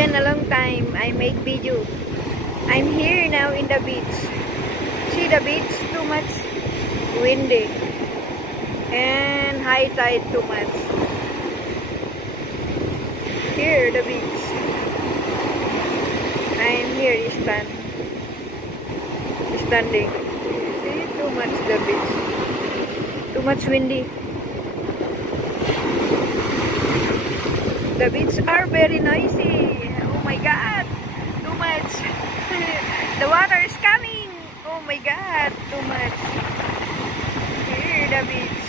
been a long time I make video. I'm here now in the beach. See the beach? Too much windy and high tide too much. Here the beach. I'm here standing. See, too much the beach. Too much windy. The beach are very noisy. Oh my god. Too much. The water is coming. Oh my god. Too much. Here the beach.